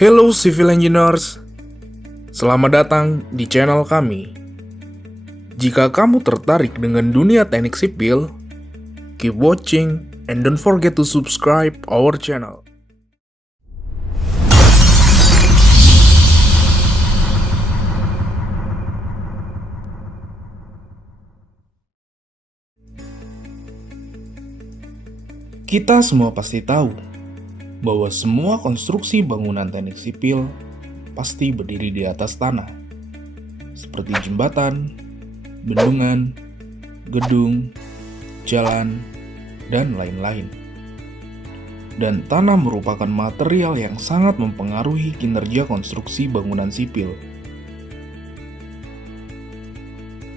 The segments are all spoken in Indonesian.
Hello Civil Engineers, selamat datang di channel kami. Jika kamu tertarik dengan dunia teknik sipil, keep watching and don't forget to subscribe our channel. Kita semua pasti tahu bahwa semua konstruksi bangunan teknik sipil pasti berdiri di atas tanah, seperti jembatan, bendungan, gedung, jalan, dan lain-lain. Dan tanah merupakan material yang sangat mempengaruhi kinerja konstruksi bangunan sipil.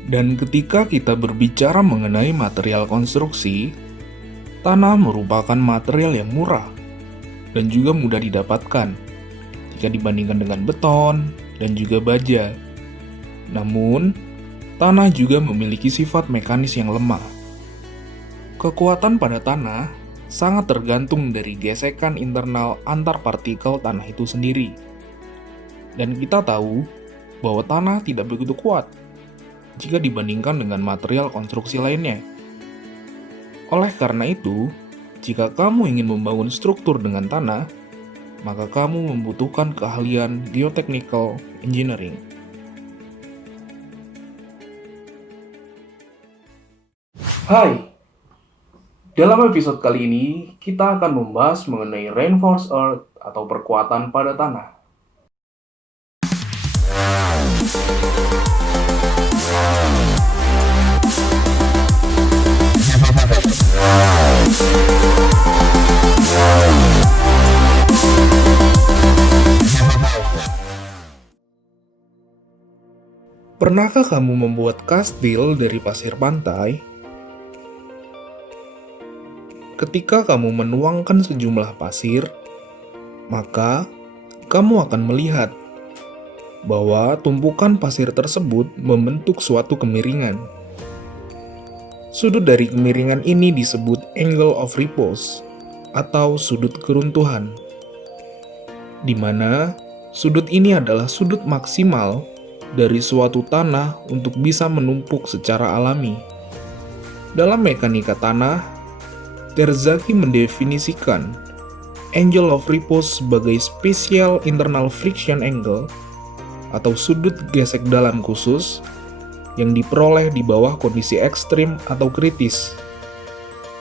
Dan ketika kita berbicara mengenai material konstruksi, tanah merupakan material yang murah dan juga mudah didapatkan jika dibandingkan dengan beton dan juga baja. Namun, tanah juga memiliki sifat mekanis yang lemah. Kekuatan pada tanah sangat tergantung dari gesekan internal antar partikel tanah itu sendiri. Dan kita tahu bahwa tanah tidak begitu kuat jika dibandingkan dengan material konstruksi lainnya. Oleh karena itu, jika kamu ingin membangun struktur dengan tanah, maka kamu membutuhkan keahlian geotechnical engineering. Hai, dalam episode kali ini kita akan membahas mengenai reinforced earth atau perkuatan pada tanah. Pernahkah kamu membuat kastil dari pasir pantai? Ketika kamu menuangkan sejumlah pasir, maka kamu akan melihat bahwa tumpukan pasir tersebut membentuk suatu kemiringan. Sudut dari kemiringan ini disebut angle of repose atau sudut keruntuhan, di mana sudut ini adalah sudut maksimal dari suatu tanah untuk bisa menumpuk secara alami. Dalam mekanika tanah, Terzaghi mendefinisikan angle of repose sebagai special internal friction angle atau sudut gesek dalam khusus yang diperoleh di bawah kondisi ekstrim atau kritis,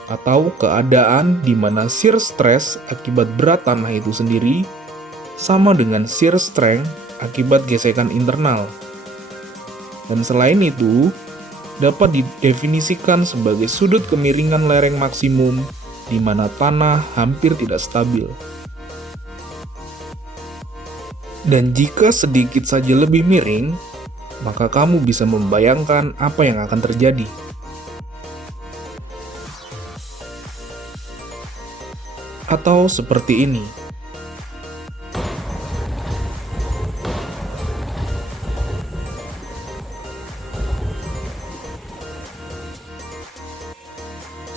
atau keadaan di mana shear stress akibat berat tanah itu sendiri sama dengan shear strength akibat gesekan internal. Dan selain itu, dapat didefinisikan sebagai sudut kemiringan lereng maksimum di mana tanah hampir tidak stabil. Dan jika sedikit saja lebih miring, maka kamu bisa membayangkan apa yang akan terjadi. Atau seperti ini.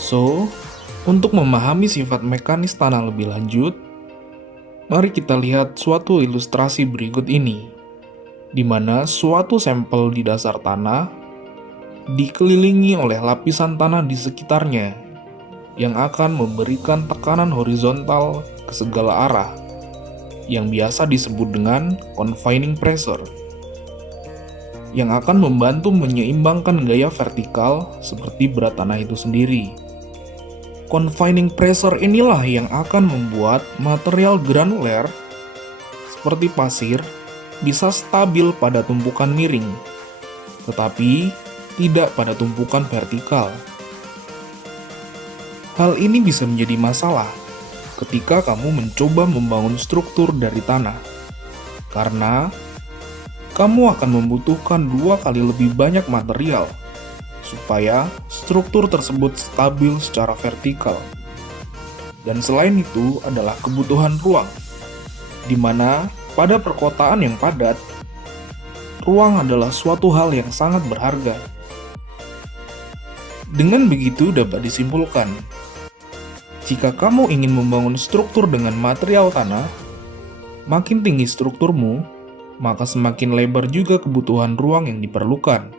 So, untuk memahami sifat mekanis tanah lebih lanjut, mari kita lihat suatu ilustrasi berikut ini, di mana suatu sampel di dasar tanah dikelilingi oleh lapisan tanah di sekitarnya yang akan memberikan tekanan horizontal ke segala arah yang biasa disebut dengan confining pressure yang akan membantu menyeimbangkan gaya vertikal seperti berat tanah itu sendiri. Confining pressure inilah yang akan membuat material granuler seperti pasir bisa stabil pada tumpukan miring, tetapi tidak pada tumpukan vertikal. Hal ini bisa menjadi masalah ketika kamu mencoba membangun struktur dari tanah, karena kamu akan membutuhkan 2 kali lebih banyak material supaya struktur tersebut stabil secara vertikal. Dan selain itu adalah kebutuhan ruang, di mana pada perkotaan yang padat, ruang adalah suatu hal yang sangat berharga. Dengan begitu dapat disimpulkan, jika kamu ingin membangun struktur dengan material tanah, Makin tinggi strukturmu, maka semakin lebar juga kebutuhan ruang yang diperlukan,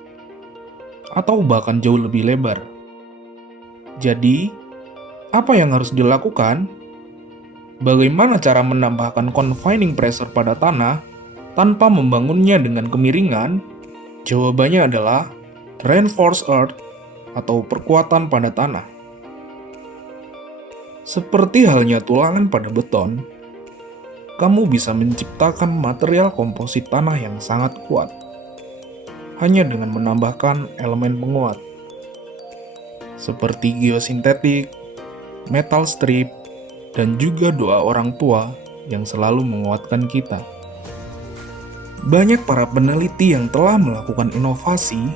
atau bahkan jauh lebih lebar. Jadi, apa yang harus dilakukan? Bagaimana cara menambahkan confining pressure pada tanah tanpa membangunnya dengan kemiringan? Jawabannya adalah reinforced earth atau perkuatan pada tanah. Seperti halnya tulangan pada beton, kamu bisa menciptakan material komposit tanah yang sangat kuat hanya dengan menambahkan elemen penguat seperti geosintetik, metal strip, dan juga doa orang tua yang selalu menguatkan kita. Banyak para peneliti yang telah melakukan inovasi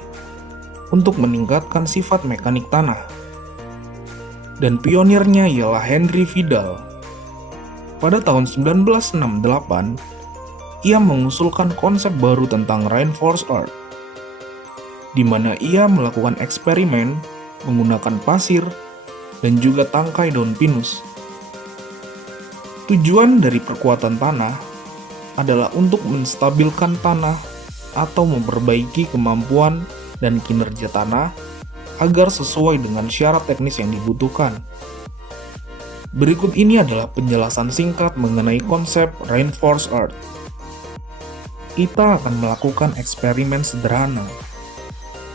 untuk meningkatkan sifat mekanik tanah, dan pionirnya ialah Henry Vidal. Pada tahun 1968, ia mengusulkan konsep baru tentang reinforced earth, di mana ia melakukan eksperimen menggunakan pasir dan juga tangkai daun pinus. Tujuan dari perkuatan tanah adalah untuk menstabilkan tanah atau memperbaiki kemampuan dan kinerja tanah agar sesuai dengan syarat teknis yang dibutuhkan. Berikut ini adalah penjelasan singkat mengenai konsep reinforced earth. Kita akan melakukan eksperimen sederhana,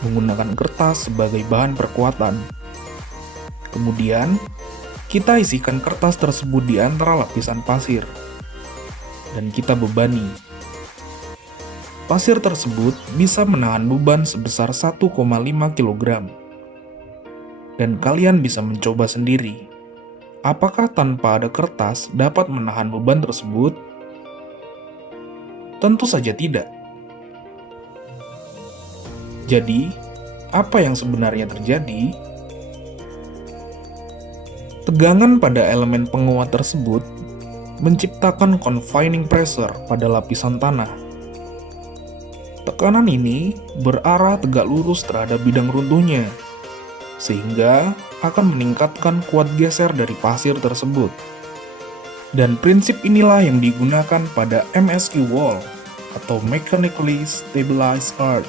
menggunakan kertas sebagai bahan perkuatan. Kemudian, kita isikan kertas tersebut di antara lapisan pasir, dan kita bebani. Pasir tersebut bisa menahan beban sebesar 1,5 kg. Dan kalian bisa mencoba sendiri. Apakah tanpa ada kertas dapat menahan beban tersebut? Tentu saja tidak. Jadi, apa yang sebenarnya terjadi? Tegangan pada elemen penguat tersebut menciptakan confining pressure pada lapisan tanah. Tekanan ini berarah tegak lurus terhadap bidang runtuhnya, sehingga akan meningkatkan kuat geser dari pasir tersebut. Dan prinsip inilah yang digunakan pada MSE wall atau Mechanically Stabilized Earth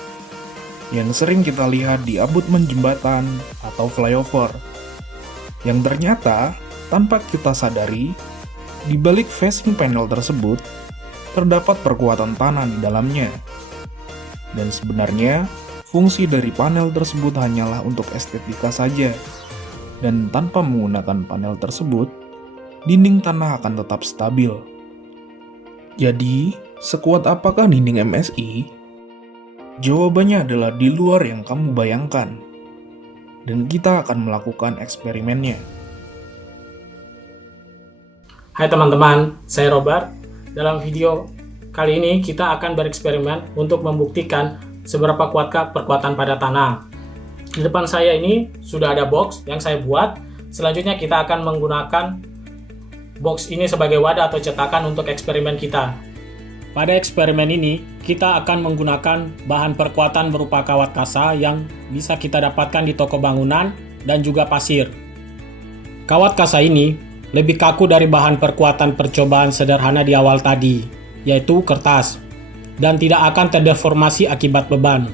yang sering kita lihat di abutmen jembatan atau flyover, yang ternyata tanpa kita sadari, di balik facing panel tersebut terdapat perkuatan tanah di dalamnya. Dan sebenarnya fungsi dari panel tersebut hanyalah untuk estetika saja. Dan tanpa menggunakan panel tersebut, dinding tanah akan tetap stabil. Jadi, sekuat apakah dinding MSI? Jawabannya adalah di luar yang kamu bayangkan. Dan kita akan melakukan eksperimennya. Hai teman-teman, saya Robert. Dalam video kali ini kita akan bereksperimen untuk membuktikan seberapa kuatkah perkuatan pada tanah. Di depan saya ini sudah ada box yang saya buat. Selanjutnya kita akan menggunakan box ini sebagai wadah atau cetakan untuk eksperimen kita. Pada eksperimen ini, kita akan menggunakan bahan perkuatan berupa kawat kasa yang bisa kita dapatkan di toko bangunan dan juga pasir. Kawat kasa ini lebih kaku dari bahan perkuatan percobaan sederhana di awal tadi, yaitu kertas, dan tidak akan terdeformasi akibat beban.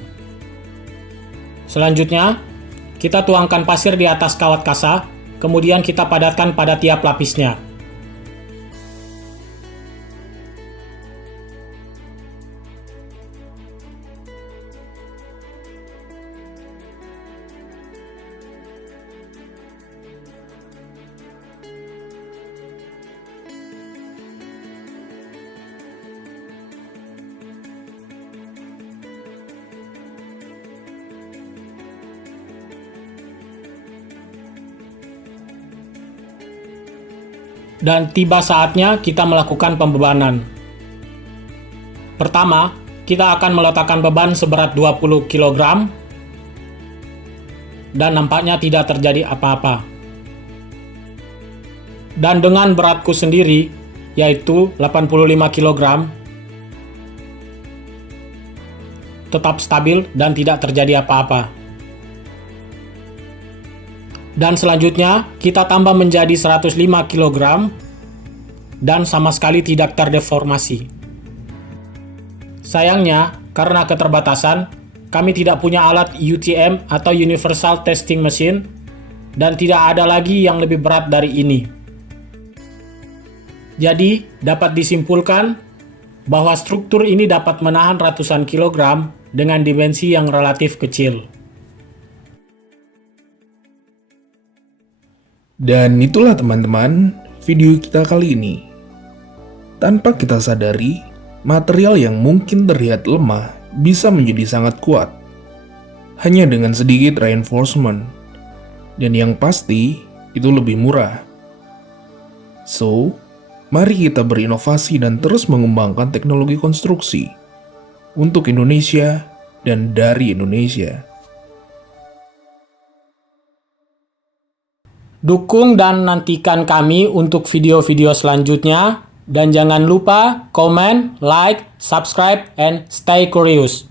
Selanjutnya, kita tuangkan pasir di atas kawat kasa, kemudian kita padatkan pada tiap lapisnya. Dan tiba saatnya kita melakukan pembebanan. Pertama, kita akan meletakkan beban seberat 20 kg dan nampaknya tidak terjadi apa-apa. Dan dengan beratku sendiri, yaitu 85 kg, tetap stabil dan tidak terjadi apa-apa. Dan selanjutnya kita tambah menjadi 105 kg dan sama sekali tidak terdeformasi. Sayangnya, karena keterbatasan, kami tidak punya alat UTM atau Universal Testing Machine, dan tidak ada lagi yang lebih berat dari ini. Jadi, dapat disimpulkan bahwa struktur ini dapat menahan ratusan kilogram dengan dimensi yang relatif kecil. Dan itulah teman-teman, video kita kali ini. Tanpa kita sadari, material yang mungkin terlihat lemah bisa menjadi sangat kuat. Hanya dengan sedikit reinforcement. Dan yang pasti, itu lebih murah. So, mari kita berinovasi dan terus mengembangkan teknologi konstruksi untuk Indonesia dan dari Indonesia. Dukung dan nantikan kami untuk video-video selanjutnya. Dan jangan lupa komen, like, subscribe, and stay curious.